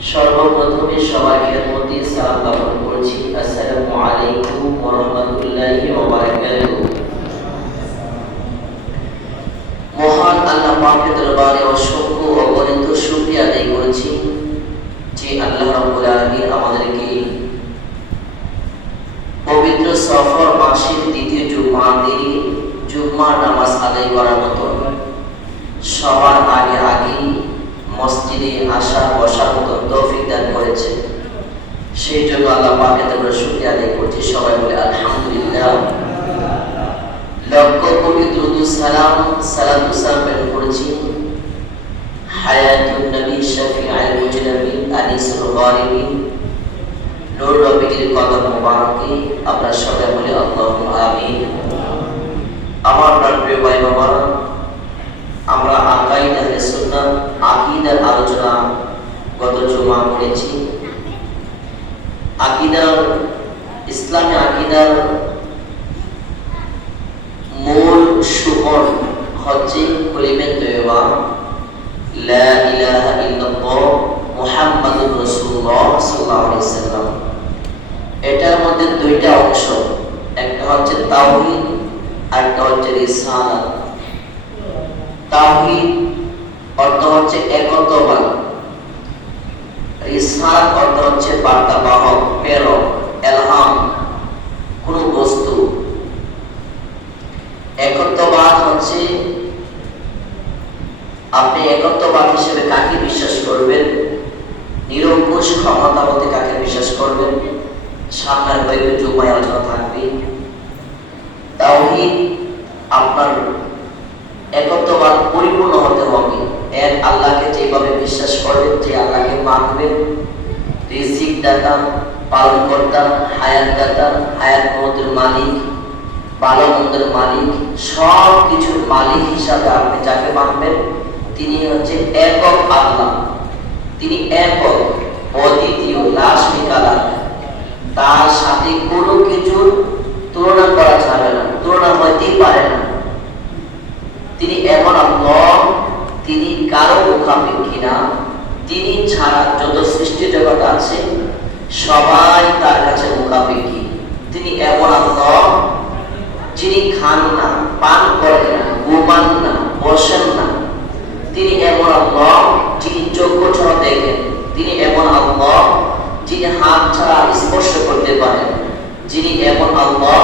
সর্বপ্রথমে মধ্যে সালাম করছি। আসসালামু আলাইকুম মহান আল্লাহ পাকের দরবারে অসংখ্য অগণিত শুকরিয়া আদায় করেছি যে আল্লাহ রাব্বুল আলামিন আমাদেরকে পবিত্র সফর মাসের দ্বিতীয় জুম্মা দিনে জুম্মা নামাজ আদায় করার মতো সবার আগে আগে মসজিদে আসা বসার মতো তৌফিক দান করেছে। সেই জন্য আল্লাহ পাকে তোমরা শুকরিয়া আদায় করছি। সবাই বলে, আলহামদুলিল্লাহ। লক্ষ কোটি দুরুদ সালাম সালাম সালাম করেছি। হায়াতুন নবী শফিউল মুজরিমিন আনিসুল গারিবিন, নূর নবীর কদম মোবারকে আমরা সবাই বলি আল্লাহুম্মা আমিন। আমার প্রিয় ভাই বাবা আমরা আকাইদ আহলে সুন্নাহ আকীদার আলোচনা গত জুমা করেছি। আকীদার, ইসলামী আকীদার মূল সুবন হচ্ছে কলিমে তৈবা এটার মধ্যে দুইটা অংশ, একটা হচ্ছে তাওহীদ আর একটা হচ্ছে রিসালাত। তাওহীদ অর্থ হচ্ছে একত্ববাদ। রিসালাত অর্থ হচ্ছে বার্তাবাহক প্রেরক, এলহাম, কোন বস্তু। একত্ববাদ হচ্ছে আপনি একত্ববাদ হিসেবে কাকে বিশ্বাস করবেন? নিরঙ্কুশ ক্ষমতা হতে কাকে বিশ্বাস করবেন? সামনের কয়েকটি জুমায় আলোচনা থাকবে। তাওহীদ আপনার একত্ববাদ পরিপূর্ণ হতে হবে। এক আল্লাহকে যেভাবে বিশ্বাস করবেন, যে আল্লাহকে মানবেন রিজিক দাতা পালন হায়াত দাতা হায়াত মহতের মালিক ভালো মালিক সব কিছুর মালিক হিসাবে আপনি যাকে মানবেন, তিনি হচ্ছে একক আল্লাহ। তিনি একক, অদ্বিতীয় লাশ নিকালা তার সাথে কোনো কিছুর তুলনা করা যাবে না, তুলনা হইতেই পারে না। তিনি এমন আল্লাহ কারও মুখাপেক্ষী না তিনি ছাড়া যত সৃষ্টি জগৎ আছে, সবাই তার কাছে মুখাপেক্ষী। তিনি এমন আল্লাহ যিনি খান না, পান করেন না ঘুমান না, বসেন না। তিনি এমন আল্লাহ যিনি চোখ ছাড়া দেখেন। তিনি এমন আল্লাহ যিনি হাত ছাড়া স্পর্শ করতে পারেন। যিনি এমন আল্লাহ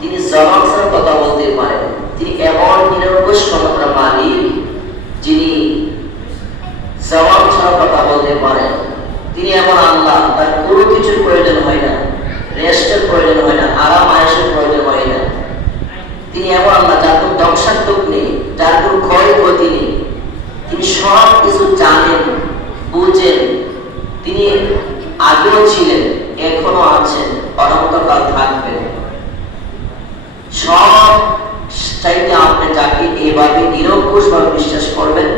তিনি জবান ছাড়া কথা বলতে পারেন। তিনি এমন নিরঙ্কুশ ক্ষমতার মালিক যিনি জবান ছাড়া কথা বলতে পারেন, তিনি এমন আল্লাহ, তার কোনো কিছুর প্রয়োজন হয় না। রেস্টের প্রয়োজন হয় না, আরাম আয়েসের প্রয়োজন হয় না। তিনি এমন আল্লাহ, যার কোনো ধ্বংসাত্মক নেই, যার কোনো ক্ষয়ক্ষতি নেই। তিনি সব কিছু জানেন, বুঝেন। তিনি আগেও ছিলেন এখনও আছেন, অনন্তকাল থাকবেন। সব চাইতে আপনি যাকে এইভাবে নিরঙ্কুশ করবেন।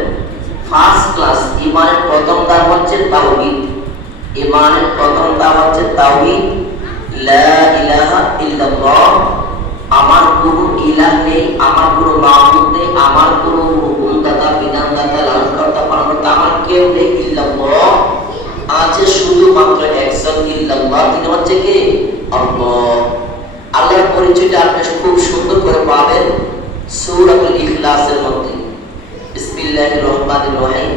ফার্স্ট ক্লাস ইমানের প্রথম দাম হচ্ছে তাওহীদ। ইমানের প্রথম দাম হচ্ছে তাওহীদ। লা ইলাহা ইল্লাল্লাহ। আমার কোনো ইলাহ নেই, আমার কোনো মাহবুদ নেই, আমার কোনো হুকুমদাতা বিধানদাতা লালনকর্তা পালনকর্তা আমার কেউ নেই, ইল্লাল্লাহ। আছে শুধুমাত্র একজন ইল্লাল্লাহ, তিনি হচ্ছে কে? আল্লাহ। আল্লাহর পরিচয়টা আপনি খুব সুন্দর করে পাবেন। সূরাতুল ইখলাসের মধ্যে। বিসমিল্লাহির রহমানির রহিম।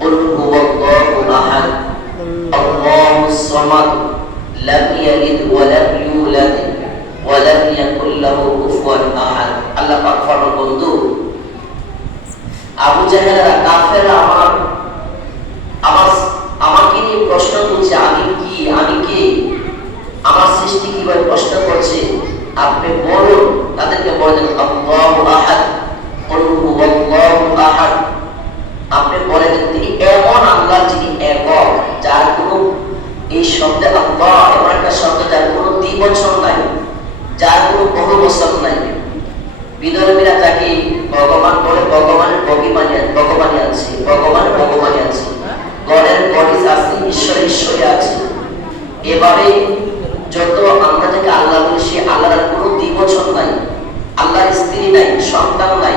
কুল হুয়াল্লাহু আহাদ। আল্লাহুস সামাদ। লাম ইয়ালিদ ওয়া লাম ইউলাদ ওয়া লাম ইয়াকুল লাহু কুফুয়ান আহাদ। আল্লাহ পাক আবু জাহেলরা, কাফেররা আমার আমার, আমাকে নিয়ে প্রশ্ন করছে, আমি কি আমি কি? আমার সৃষ্টি কীভাবে প্রশ্ন করছে? আপনি বলুন, তাদেরকে বলেন, আল্লাহু আহাদ। আপনি বলেন তিনি এমন আল্লাহ যিনি একক, যার কোনো এই শব্দে আল্লাহ এমন একটা শব্দ যার কোনো নাই, যার কোনো বহু বচন নাই যাকে ভগবান বলে ভগবানের ভগিমানি ভগবানী আছে ভগবানের ভগবানী আছে গডের গডিস আছে, ঈশ্বর আছে। যত আমরা যাকে আল্লাহ বলি, সে আল্লাহর কোনো দ্বিবচন নাই। আল্লাহর স্ত্রী নাই, সন্তান নাই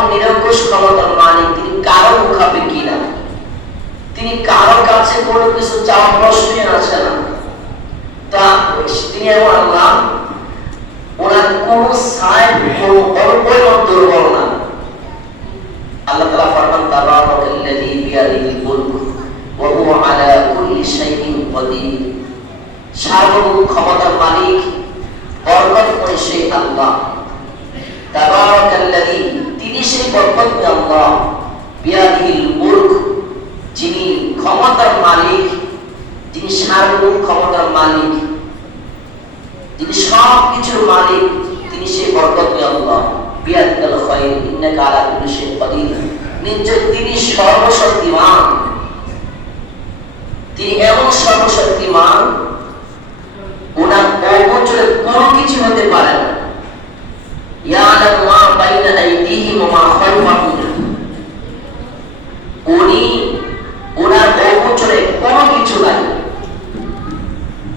সার্বভৌম ক্ষমতার মালিক বরকতময় সেই আল্লাহ। তাবারাকাল্লাযী, তিনি সেই বরকতময় আল্লাহ। বিয়াদিহিল মুলক, যিনি ক্ষমতার মালিক যিনি সার্বভৌম ক্ষমতার মালিক। যিনি সব কিছুর মালিক, তিনি সেই বরকতময় আল্লাহ। বিয়াদিকাল খায়র ইন্নাকা আলা কুল্লি শাইইন নিশ্চয় তিনি সর্বশক্তিমান। তিনি এমন সর্বশক্তিমান ওনার অগোচরে কোনো কিছু হতে পারে না।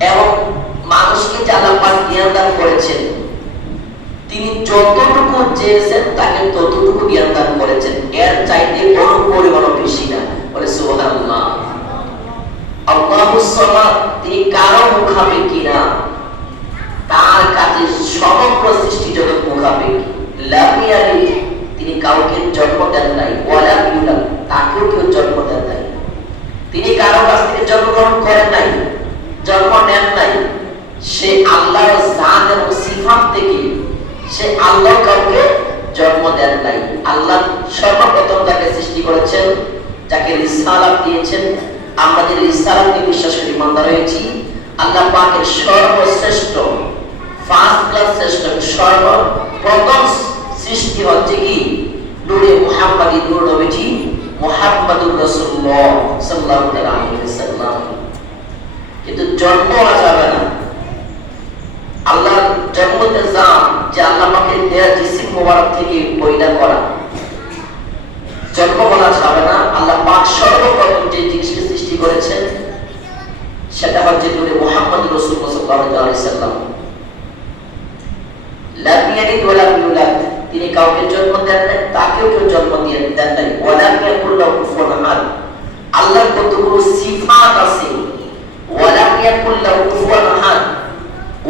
এবং মানুষকে তিনি যতটুকু চেয়েছেন, তাকে ততটুকু জ্ঞান দান করেছেন। এর চাইতে কোনো পরিমাণ বেশি না। বলে সুবহানাল্লাহ। তিনি কারও মুখাপেক্ষি না। তার কাছে সমগ্র সৃষ্টি জগৎ ইয়ালিদ তিনি কাউকে জন্ম দেন নাই। তাকেও কেউ জন্ম দেন নাই। তিনি কারও কাছ থেকে জন্মগ্রহণ করেন নাই, জন্ম নেন নাই। সে আল্লাহর জাত এবং সিফাত থেকে সে আল্লাহ কাউকে জন্ম দেন নাই। আল্লাহ সর্বপ্রথম তাকে সৃষ্টি করেছেন, যাকে রিসালাত দিয়েছেন। আমরা যে রিসালাতকে বিশ্বাস করি ইমানদার হয়েছি। আল্লাহ পাকের সর্বশ্রেষ্ঠ ফার্স্ট ক্লাস শ্রেষ্ঠ সর্বপ্রথম সৃষ্টি হচ্ছে কি? নূরে মুহাম্মাদি নূর নবীজি মুহাম্মাদুর রাসূলুল্লাহ সাল্লাল্লাহু আলাইহি ওয়াসাল্লাম কিন্তু জন্ম যাবে না। আল্লাহ জন্মতে যান যে আল্লাহ পাকের দেয়া জিসিম মোবারক থেকে পয়দা করা জন্ম বলা যাবে না আল্লাহ পাক সর্বপ্রথম যে জিনিসকে সৃষ্টি করেছেন সেটা হচ্ছে নূরে মুহাম্মদ রাসূলুল্লাহ সাল্লাল্লাহু আলাইহি ওয়াসাল্লাম লাম ইয়ালিদ ওয়া লাম ইউলাদ তিনি কাউকে জন্ম দেন নাই তাকেও কেউ জন্ম দিয়ে দেন নাই ওয়া লাম ইয়াকুল লাহু কুফুয়ান আহাদ আল্লাহর কতগুলো সিফাত আছে ওয়া লাম ইয়াকুল লাহু কুফুয়ান আহাদ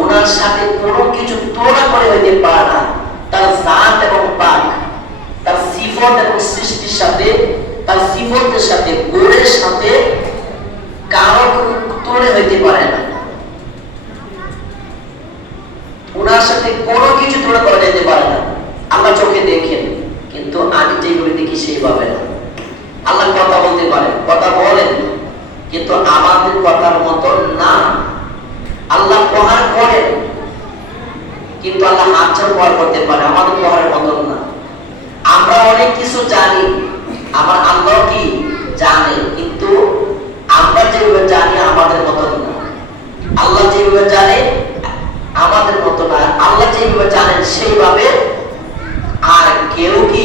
ওনার সাথে কোনো কিছু তুলনা করে হইতে পারে না তার জাত এবং পাক তার সিফত এবং সৃষ্টির সাথে তার সিফতের সাথে গুণের সাথে কারও তুলে হইতে পারে না ওনার সাথে কোনো কিছু তুলনা করা যেতে পারে না আল্লাহ চোখে দেখেন কিন্তু আমি যেভাবে দেখি সেইভাবে না। আল্লাহ কথা বলতে পারেন কথা বলেন, কিন্তু আমাদের কথার মতন না। আল্লাহ প্রহার করেন কিন্তু আল্লাহ হাতছাড় প্রহার করতে পারে, আমাদের প্রহারের মতন না। আমরা অনেক কিছু জানি, আমার আল্লাহ কি জানে, কিন্তু আমরা যেভাবে জানি আমাদের মতন না। আল্লাহ যেভাবে জানে, আমাদের মতো না। আল্লাহ যেভাবে জানেন, সেইভাবে আর কেউ কি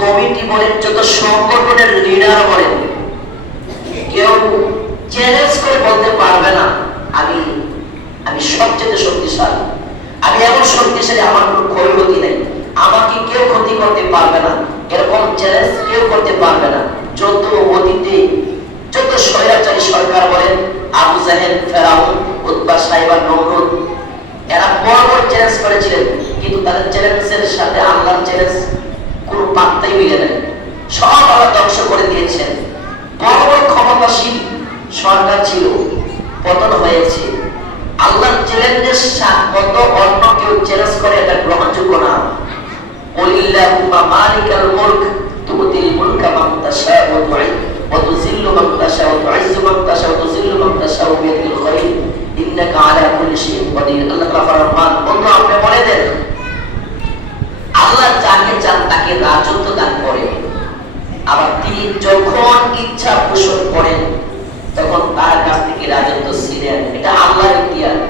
কমিটি বলেন, যত সংগঠনের লিডার বলেন, কেউ চ্যালেঞ্জ করে বলতে পারবে না, আমি আমি সবচেয়ে শক্তিশালী। আমি এমন শক্তিশালী, আমার কোনো ক্ষয়ক্ষতি নেই। আমাকে কেউ ক্ষতি করতে পারবে না। এরকম চ্যালেঞ্জ কেউ করতে পারবে না। যত অতীতে, যত স্বৈরাচারী সরকার বলেন, আবু জাহেল, ফেরাউন উৎবা সাইবার নমরুদ, এরা বড় বড় চ্যালেঞ্জ করেছিলেন। কিন্তু তাদের চ্যালেঞ্জের সাথে আল্লাহর চ্যালেঞ্জ কোনো পাত্তাই মিলে নাই সব আল্লাহ ধ্বংস করে দিয়েছেন বড় বড় ক্ষমতাশীল সরকার ছিল, পতন হয়েছে। আল্লাহর চ্যালেঞ্জের মতো অন্য কেউ চ্যালেঞ্জ করে এটা গ্রহণযোগ্য না। আপনি বলে দেন আল্লাহ যাকে চান তাকে রাজত্ব দান করেন। আবার তিনি যখন ইচ্ছা পোষণ করেন, তখন তার কাছ থেকে রাজত্ব ছিলেন এটা আল্লাহর ইতিহাস।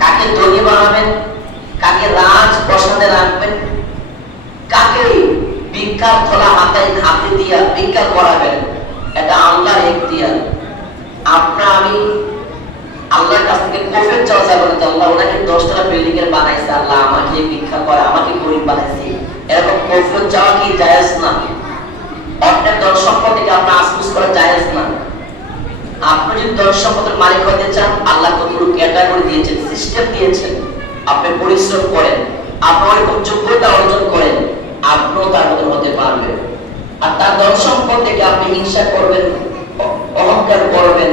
কাকে ধনী বানাবেন, কাকে রাজ প্রসাদে রাখবেন, কাকে বিজ্ঞান খোলা মাথায় হাতে দিয়া বিজ্ঞান করাবেন, এটা আল্লাহর ইতিহাস। আপনার আমি আল্লাহর কাছ থেকে কফের চাওয়া যাবে না আল্লাহ ওনাকে দশটা বিল্ডিং এর বানাইছে, আল্লাহ আমাকে ভিক্ষা করে, আমাকে গরিব বানাইছে। এরকম কফের চাওয়া কি জায়েজ না? আপনার আফসোস করা জায়েজ না। আপনি যদি মালিক হতে চান, আল্লাহ কতগুলো ক্যাটাগরি দিয়েছেন সিস্টেম দিয়েছেন। আপনি পরিশ্রম করেন, আপনি ওরকম যোগ্যতা অর্জন করেন, আপনিও তার মতন হতে পারবেন। আর তার ধন সম্পদ থেকে আপনি হিংসা করবেন, অহংকার করবেন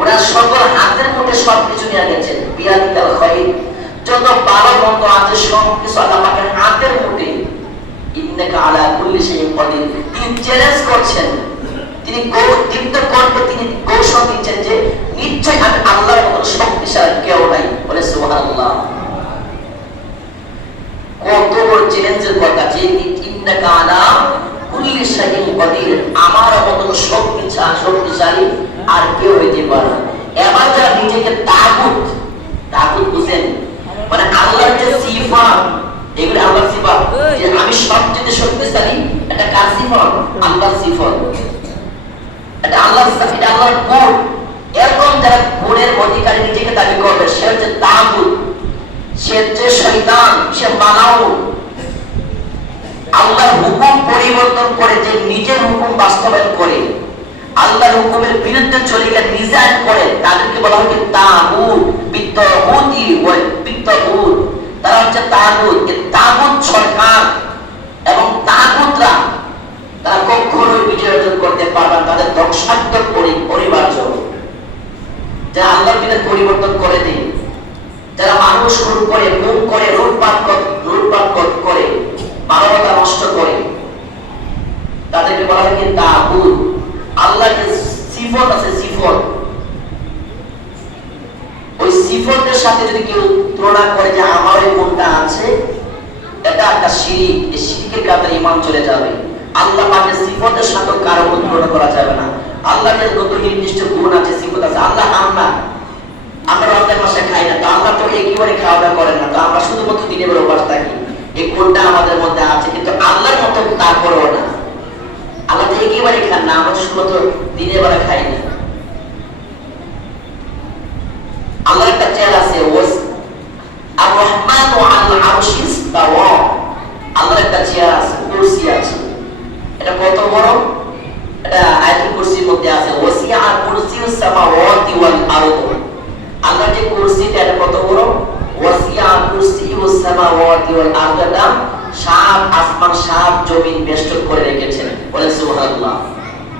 ওরা সকল হাতের মধ্যে সবকিছু নিয়ে গেছেন যত ভালো মন্দ আছে সব কিছু হাতের মধ্যে তিনি চ্যালেঞ্জ করছেন। তিনি তিনি ঘোষণা দিচ্ছেন যে নিশ্চয় আল্লাহর মতো শক্তিশালী কেউ নাই। বলে সুবহানাল্লাহ। কত বড় চ্যালেঞ্জের কথা যে ইন্নাকা আলা আমার মতো শক্তিশালী শক্তিশালী আর কেউ হইতে পারে এবার যারা নিজেকে তাগুত তাগুত বুঝেন? মানে আল্লাহর যে সিফাত এগুলো আল্লাহর সিফাত। যে আমি সবচেয়ে শক্তিশালী এটা কার সিফাত? আল্লাহর সিফাত। এটা আল্লাহর সিফাত এটা আল্লাহর গুণ। এরকম যারা গুণের অধিকারী নিজেকে দাবি করবে সে হচ্ছে তাগুত। সে হচ্ছে শয়তান সে মানাও আল্লাহর হুকুম পরিবর্তন করে যে নিজের হুকুম বাস্তবায়ন করে। আল্লাহর হুকুমের বিরুদ্ধে চলে গেলে রিজাইন করে, তাদেরকে বলা হয় তাগুত বিত্তহুতি বিত্তহুত তারা হচ্ছে তাগুত। এই তাগুত সরকার। এবং তাগুতরা তারা কখনোই বিজয় অর্জন করতে পারবে না। তাদের ধ্বংসাত্মক পরি- পরিবার জন্য যারা আল্লাহর দিনের পরিবর্তন করে দিন যারা মানুষ খুন করে মুখ করে লুটপাট কর- করে, মানবতা নষ্ট করে, তাদেরকে বলা হয় কি? তাগুত। আল্লাহর যে সিফত আছে, সিফত। ওই সিফতের সাথে যদি কেউ তুলনা করে যে আমার এই গুণটা আছে, এটা একটা শিরিক। এই ইমান চলে যাবে। আল্লাহ সিফতের সাথে কারও তুলনা করা যাবে না। নির্দিষ্ট গুণ আছে, সিফত আছে। আল্লাহ আমরা আমরা রমজান মাসে খাই না, তো তো একেবারে খাওয়া দাওয়া করেন না, তো আমরা শুধুমাত্র থাকি। এই গুণটা আমাদের মধ্যে আছে, কিন্তু আল্লাহর মতো তারপরেও না। আল্লাহ তো একেবারে খান না? শুধুমাত্র দিনের বেলা খাই না। আল্লাহ একটা চেয়ার আছে আর রহমান ও আল আরশি ইস্তাওয়া। আল্লাহর একটা চেয়ার আছে, কুরসি আছে। এটা কত বড়? এটা আয়াতুল কুরসির মধ্যে আছে আর আল্লাহ যে এটা কত বড়? আর সাত আসমান, সাত জমিন বেষ্টন করে রেখেছেন। বলেন সুবহানাল্লাহ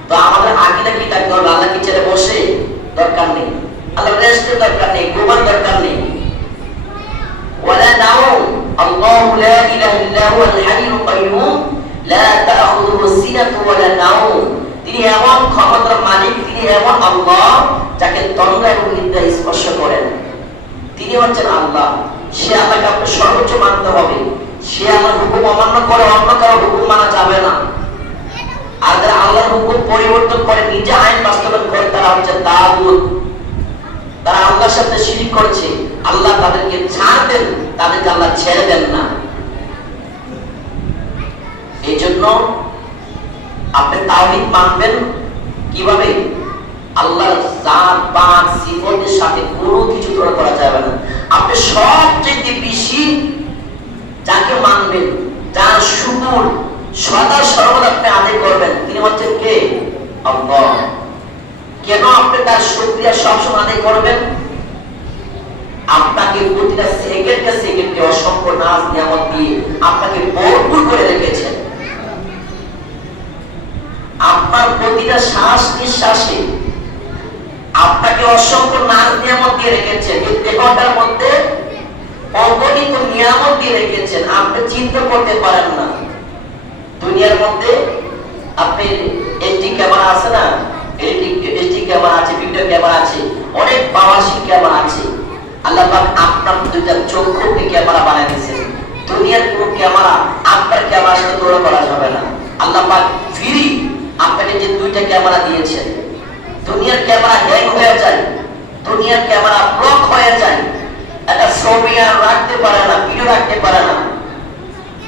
তো আমাদের আকিদা কি থাকতে হবে আল্লাহ কি ছেড়ে বসে দরকার নেই আল্লাহ রেস্টের দরকার নেই ঘুমার দরকার নেই ولا نوم الله لا اله الا هو الحي القيوم لا تاخذه سنه ولا نوم তিনি এমন ক্ষমতার মালিক তিনি এমন আল্লাহ যাকে তন্দ্রা এবং নিদ্রা স্পর্শ করেন তিনি হচ্ছেন আল্লাহ সে আল্লাহকে আপনি সর্বোচ্চ মানতে হবে সে আল্লাহর হুকুম অমান্য করে অন্য কারো হুকুম মানা যাবে না আর আল্লাহর হুকুম পরিবর্তন করে, নিজে আইন বাস্তবায়ন করে, তারা হচ্ছে তারা আল্লাহর সাথে শিরিক করেছে। আল্লাহ তাদেরকে ছাড় দেন, তাদেরকে আল্লাহ ছেড়ে দেন না। এই জন্য আপনি তাওহীদ মানবেন কীভাবে? আল্লাহর জাত পাক সিফতের সাথে কোনো কিছু তুলনা করা যাবে না। আপনি সবচেয়ে বেশি যাকে মানবেন, যার শুকুর সদা সর্বদা আপনি আদায় করবেন। তিনি হচ্ছেন কে? আল্লাহ। কেন আপনি তার শুক্রিয়া সবসময় আদায় করবেন? আপনাকে প্রতিটা সেকেন্ডে সেকেন্ডে অসংখ্য নাচ, নিয়ামত দিয়ে আপনাকে ভরপুর করে রেখেছেন আপনার প্রতিটা শ্বাস নিঃশ্বাসে আপনাকে অসংখ্য নাচ, নিয়ামত দিয়ে রেখেছেন। এই দেহটার মধ্যে অগণিত নিয়ামত দিয়ে রেখেছেন। আপনি চিন্তা করতে পারেন না। দুনিয়ার মধ্যে আপনি এইচডি ক্যামেরা আছে না? এইচডি ক্যামেরা আছে, ভিডিও ক্যামেরা আছে, অনেক পাওয়ারশীল ক্যামেরা আছে। আল্লাহ পাক আপনার দুইটা চক্ষুকে ক্যামেরা বানিয়ে দিয়েছেন। দুনিয়ার কোনো ক্যামেরা আপনার ক্যামেরার সাথে তুলনা করা যাবে না। আল্লাহ পাক ফ্রি আপনাকে যে দুইটা ক্যামেরা দিয়েছেন। দুনিয়ার ক্যামেরা হ্যাং হয়ে যায়, দুনিয়ার ক্যামেরা ব্লক হয়ে যায়। একটা ছবি আর রাখতে পারে না ভিডিও রাখতে পারে না।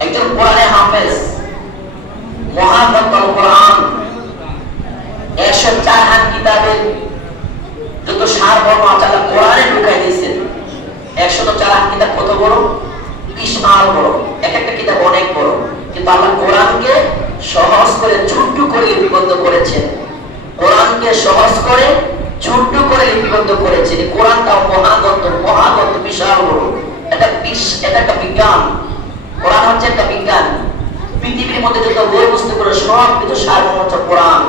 একজন কোরআনে হাফেজ মহানতম কোরআন, একশো চার হাত কিতাবের যত সার আছে আল্লাহ কোরআনে ঢুকাই দিয়েছেন। একশো তো চার হাত কিতাব কত বড়? বিশাল বড়। এক একটা কিতাব অনেক বড়। কিন্তু আল্লাহ কোরআনকে সহজ করে, ছোট্ট করে লিপিবদ্ধ করেছেন। কোরআনকে সহজ করে, ছোট্ট করে লিপিবদ্ধ করেছেন। এই কোরআনটা মহাগত মহাগত বিশাল বড়। এটা বিশ এটা একটা বিজ্ঞান। কোরআন হচ্ছে একটা বিজ্ঞান। পৃথিবীর মধ্যে যত বই পুস্তকগুলো সব কিছু সারমর্ম হচ্ছে কোরআন।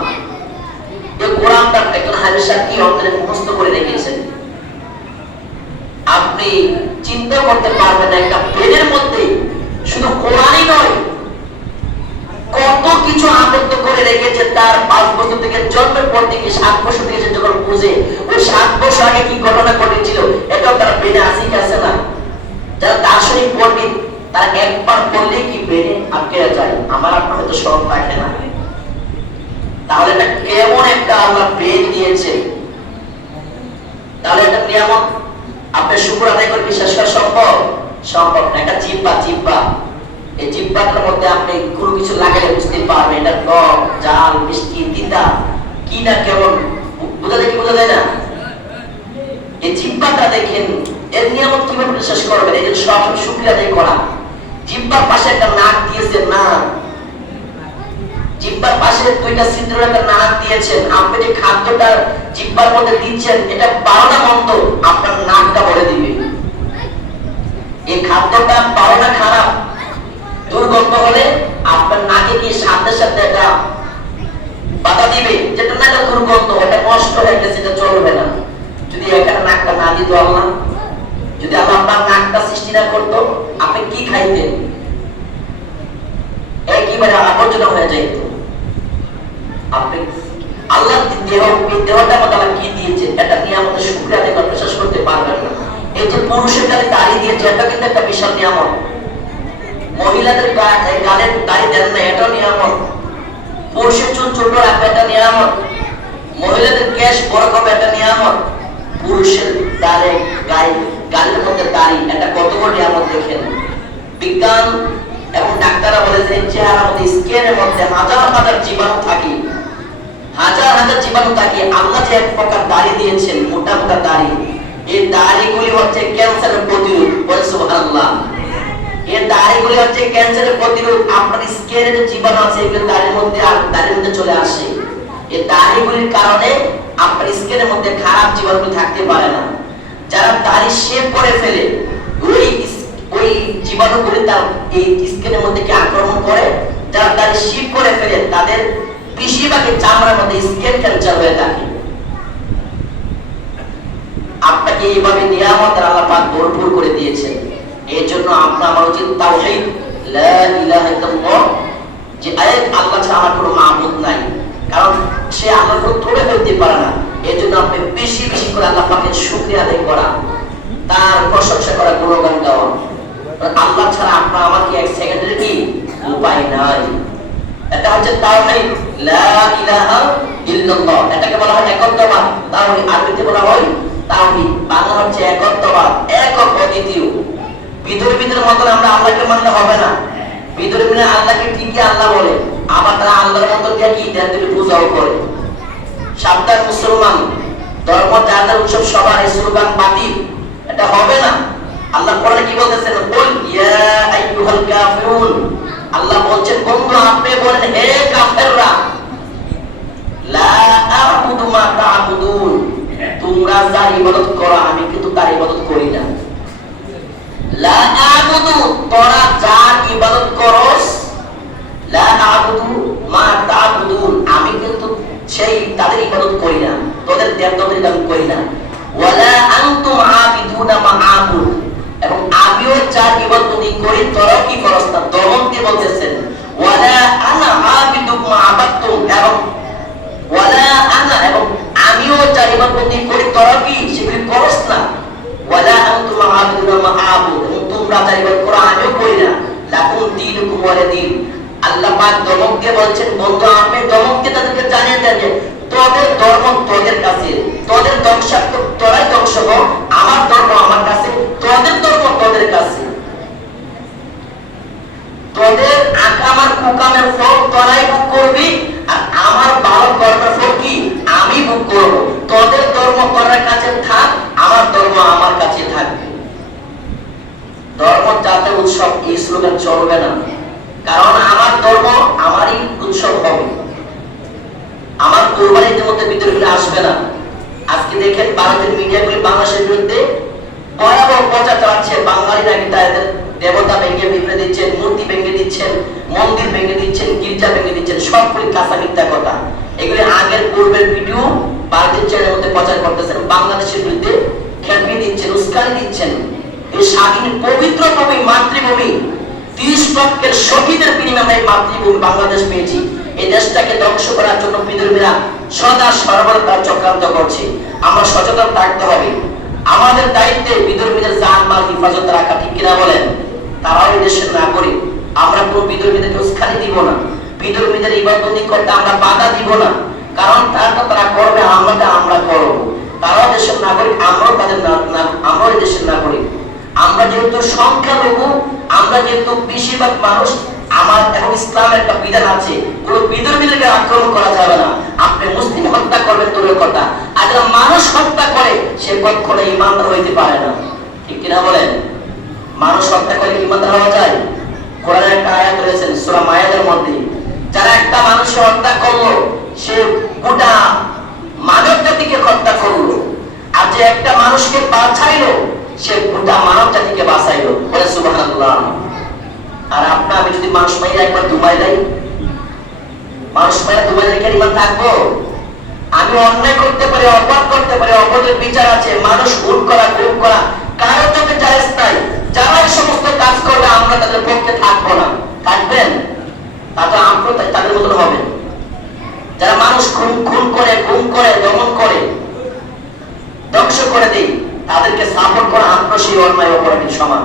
এই কোরআনটা একজন হামেশা কি অন্তরে মুখস্থ করে রেখেছেন। আপনি চিন্তা করতে পারবেন না, একটা ব্রেনের মধ্যে শুধু কোরআনই নয়, কত কিছু আবদ্ধ করে রেখেছে তার পাঁচ বছর থেকে, জন্মের পর থেকে, সাত বছর থেকে যখন বুঝে, ওই সাত বছর আগে কি ঘটনা ঘটেছিল এটাও তার ব্রেনে আসি কি আসে না যারা দার্শনিক পণ্ডিত তারা একবার পড়লে কি ব্রেনে আটকে যায়? আমার আপনার হয়তো স্মরণ রাখে না। তাহলে এটা কেমন একটা আল্লাহ ব্রেন দিয়েছে? তাহলে এটা নিয়ামত। আপনি শুক্র আদায় করে বিশ্বাস করা সম্ভব? সম্ভব না। একটা জিব্বা জিব্বা। এই জিব্বাটার মধ্যে আপনি কোনো কিছু লাগালে বুঝতে পারবেন। এটা টক জাল, মিষ্টি, তিতা, কি না কেমন? বোঝা যায় কি বোঝা যায় না? এই জিব্বাটা দেখেন, এর নিয়ামত কীভাবে বিশ্বাস করবেন? এই যে সব শুক্রিয়া আদায় করা। জিব্বার পাশে একটা নাক দিয়েছে নাক জিব্বার পাশে দুইটা ছিদ্র একটা নাক দিয়েছেন। আপনি যে খাদ্যটা জিব্বার মধ্যে দিচ্ছেন, এটা বারোটা মন্দ, আপনার নাকটা বলে দিবে। এই খাদ্যটা বারোটা খারাপ। দুর্গন্ধ হলে আপনার নাকে কি সাথে সাথে এটা বাধা দিবে, যেটা না দুর্গন্ধ এটা নষ্ট হয়ে গেছে, এটা চলবে না। যদি এখানে নাকটা না দিত আল্লাহ যদি আল্লাহ আপনার নাকটা সৃষ্টি না করতো, আপনি কি খাইতেন? একেবারে আবর্জনা হয়ে যাইত। আপনি আল্লাহ দেহ দেহটা আল্লাহ কি দিয়েছে এটা নিয়ে আমাদের শুক্রিয়া আদায় করে বিশ্বাস করতে পারবেন না। এই যে পুরুষের গালে দাড়ি দিয়েছে, এটা কিন্তু একটা বিশাল নিয়ামত। মহিলাদের গালে দাড়ি দেন না, এটাও নিয়ামত। পুরুষের চুল ছোট রাখবে, এটা নিয়ামত। মহিলাদের কেশ বড় করবে, এটা নিয়ামত। পুরুষের দাঁড়ে গায়ে গালের মধ্যে দাড়ি এটা কত বড় নিয়ামত দেখেন। বিজ্ঞান এবং ডাক্তাররা বলেছে এই চেহারার মধ্যে স্কিনের মধ্যে হাজার হাজার জীবাণু থাকে। হাজার হাজার জীবাণু থাকে। আল্লাহ যে এক প্রকার দাড়ি দিয়েছেন, মোটা মোটা দাড়ি। এই দাড়িগুলি হচ্ছে ক্যান্সারের প্রতিরোধ বলে সুবহানাল্লাহ। এই দাড়িগুলি হচ্ছে ক্যান্সারের প্রতিরোধ আপনার স্কিনের যে জীবাণু আছে, এগুলো দাড়ির মধ্যে দাড়ির মধ্যে চলে আসে। এই দাড়িগুলির কারণে আপনার স্কিনের মধ্যে খারাপ জীবাণু থাকতে পারে না। যারা দাড়ি শেভ করে ফেলে, ওই ওই জীবাণুগুলি তার এই স্কিনের মধ্যে কি আক্রমণ করে? যারা দাড়ি শেভ করে ফেলে, তাদের বেশিরভাগই চামড়ার মধ্যে স্কিন ক্যান্সার হয়ে থাকে। আপনাকে এইভাবে নিয়ামত আল্লাহ পাক ভরপুর করে দিয়েছেন। এই জন্য আপনার আমার উচিত তাওহীদ, লা ইলাহা ইল্লাল্লাহ আল্লাহ ছাড়া আমার কোনো মাবুদ নাই। কারণ সে আল্লাহর কোনো ধরে ফেলতে পারে না। এই জন্য আপনি বেশি বেশি করে আল্লাহ পাকের শুকরিয়া আদায় করা, তার প্রশংসা করা গুণগান গাওয়া আল্লাহ ছাড়া আপনার আমার কি এক সেকেন্ডের কি? উপায় নাই। এটা হচ্ছে তাওহীদ, লা ইলাহা এটাকে বলা হয় একত্ববাদ। তাওহীদ আরবিতে বলা হয় তাওহীদ। বাংলা হচ্ছে একত্ববাদ, একক অদ্বিতীয়। ভিতরে ভিতরে মতন আমরা আল্লাহকে মানলে হবে না। ভিতরে ভিতরে আল্লাহকে ঠিকই আল্লাহ বলে। আবার তারা আল্লাহর মতন দিয়ে কি? দেন পূজাও করে। ধর্ম জাতের উৎসব সবার স্লোগান বাতিল। এটা হবে না। আল্লাহ কোরআনে কি বলতেছেন? আল্লাহ বলছেন, বন্ধু, আপনি বলেন, হে কাফেররা কিন্তু তার ইবাদত করি না। লা আ'বুদু তোরা যার ইবাদত করস লা মা তা'বুদুন। আমি কিন্তু সেই তাদের ইবাদত করি না। তোদের দেবতাদের আমি করি না। ওয়ালা আনতুম আবিদুনা মা আবুদ। এবং আমিও যার ইবাদত করি, তোরাও কি করস না? দমন দিয়ে বলতেছেন? ওয়ালা আনা আবিদু মা আবাদতুম। এবং ওয়ালা আনা, এবং আমিও যার ইবাদত করি, তোরাও কি সেগুলি করস না? ওয়ালা আনতুম আবিদুনা মা আবুদ। তোমরা যার ইবাদত করো, আমিও করি না। লাকুম দীনুকুম ওয়ালা দীন। আল্লাহ পাক দমক দিয়ে বলছেন, বন্ধু, আপনি দমক দিয়ে তাদেরকে জানিয়ে দেন যে তোদের ধর্ম তোদের কাছে, তোদের ধ্বংসাত্ম তোরাই ধ্বংস কর আমার ধর্ম আমার কাছে, তোদের ধর্ম তোদের কাছে। তোদের আকামার কুকামের ফল তোরাই ভোগ করবি, আর আমার ভালো কর্মের ফল কি? আমি ভোগ করব। তোদের ধর্ম তোদের কাছে থাক, আমার ধর্ম আমার কাছে থাকবে। ধর্ম জাতীয় উৎসব এই স্লোগান চলবে না। কারণ আমার ধর্ম আমারই উৎসব হবে। আমার কোরবানির মধ্যে বিতর্কে আসবে না। আজকে দেখেন ভারতের মিডিয়াগুলি বাংলাদেশের বিরুদ্ধে ভয়াবহ প্রচার চালাচ্ছে। বাঙালি নাকি তাদের দেবতা ভেঙে বিপরে দিচ্ছেন, মূর্তি ভেঙে দিচ্ছেন, মন্দির ভেঙে দিচ্ছেন, গির্জা ভেঙে দিচ্ছেন সবগুলি কাঁচা মিথ্যা কথা। এগুলি আগের পূর্বের ভিডিও ভারতের চ্যানেলের মধ্যে প্রচার করতেছেন। বাংলাদেশের বিরুদ্ধে খেপিয়ে দিচ্ছেন, উস্কানি দিচ্ছেন। এই স্বাধীন পবিত্র ভূমি, মাতৃভূমি, তিরিশ শহীদের বিনিময়ে মাতৃভূমি বাংলাদেশ পেয়েছি। এই দেশটাকে ধ্বংস করার জন্য বিদ্রোহীরা সদা সর্বদা চক্রান্ত করছে। আমরা সচেতন থাকতে হবে। আমাদের দায়িত্বে বিদ্রোহীদের জান মাল হিফাজত রাখা ঠিক কিনা বলেন? তারাও এই দেশের নাগরিক। আমরা কোনো বিদ্রোহীদেরকে উস্কানি দিব না। বিদ্রোহীদের ইবাদতি করতে আমরা বাধা দিব না। কারণ তারা তারা করবে আমরাটা আমরা করব। তারাও দেশের নাগরিক, আমরাও তাদের আমরাও দেশের নাগরিক। আমরা যেহেতু সংখ্যালঘু আমরা যেহেতু বেশিরভাগ মানুষ আমার এবং ইসলামের একটা বিধান আছে, কোন বিধর্মীদেরকে আক্রমণ করা যাবে না। আপনি মুসলিম হত্যা করবেন দূরের কথা। আর যারা মানুষ হত্যা করে, সে কখনো ইমানদার হইতে পারে না। ঠিক কিনা বলেন? মানুষ হত্যা করে ইমানদার হওয়া যায়? কোরআনের একটা আয়াত রয়েছে, সূরা মায়াদের মধ্যে। যারা একটা মানুষকে হত্যা করল, সে গোটা মানব জাতিকে হত্যা করল। আর যে একটা মানুষকে বাঁচাইলো সে গোটা মানব জাতিকে বাঁচাইলো। বলে সুবহানাল্লাহ। আর আপনি আমি যদি মানুষ মাইরা একবার দুবাই যাই, মানুষ মাইরা দুবাই যাই কেন থাকব? আমি অন্যায় করতে পারি অপরাধ করতে পারি অপরাধের বিচার আছে, মানুষ ভুল করা ভুল করা কারোর চোখে জায়েজ নাই। যারা সমস্ত কাজ করবে, আমরা তাদের পক্ষে থাকব না। থাকবেন? তা তো আমরা তাদের মতন হবে। যারা মানুষ খুন খুন করে গুম করে, দমন করে, ধ্বংস করে দেই তাদেরকে সাপোর্ট করা সেই অন্যায় অপরাধীর সমান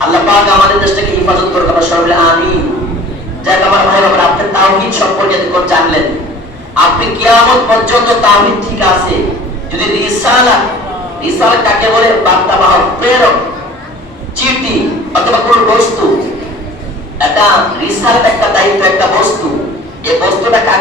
আল্লাহ পাক আমাদের দেশটাকে করতে পারে সবাই আমি আমার ভাই বাবা আপনি সম্পর্কে জানলেন। আপনি কিয়ামত পর্যন্ত ঠিক আছে। যদি রিসালা রিসালা কাকে বলে? বার্তা বাহক, প্রেরক, চিঠি অথবা কোন বস্তু। একটা রিসালাত একটা দায়িত্ব, একটা বস্তু। এই বস্তুটা কাকে